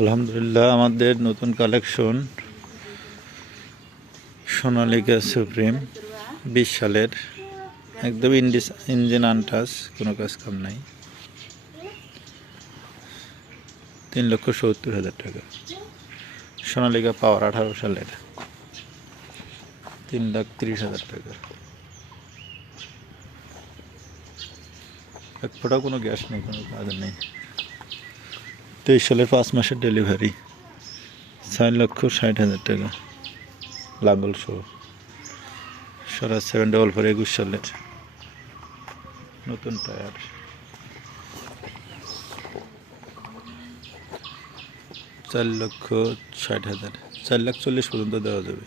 আলহামদুলিল্লাহ, আমাদের নতুন কালেকশন সোনালিকা সুপ্রিম 20 সালের, একদম ইঞ্জিন আনটাচ, কোনো কাজ কাম নাই। 3,70,000 টাকা। সোনালিকা পাওয়ার 18 সালের, 3,30,000 টাকা। এক ফোঁটাও কোনো গ্যাস নেই, কোনো কাজ নেই। 23 সালের 5 মাসের ডেলিভারি, 4,60,000 টাকা। লাঙ্গল শো সারা 744 21 সালের, নতুন টায়ার। 4,60,000, 4,40,000 পর্যন্ত দেওয়া যাবে।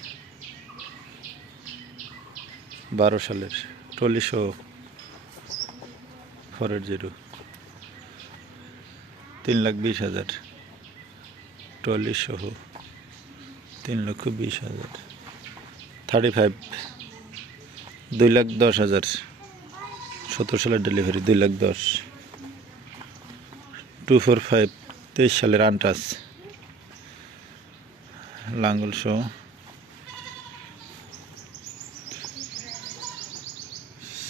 12 সালের ট্রলি শো 480, 3,20,000। ট্রলি সহ 3,20,000। 35 2,10,000, 17 সালের ডেলিভারি, 2,10,000। 245 23 সালের আনটাচ, লাঙ্গল শো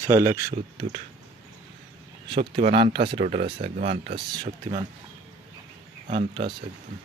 6,70,000। শক্তিমান আনটাচের অর্ডার আছে, একদম আনটাচ, শক্তিমান আনটাচ একদম।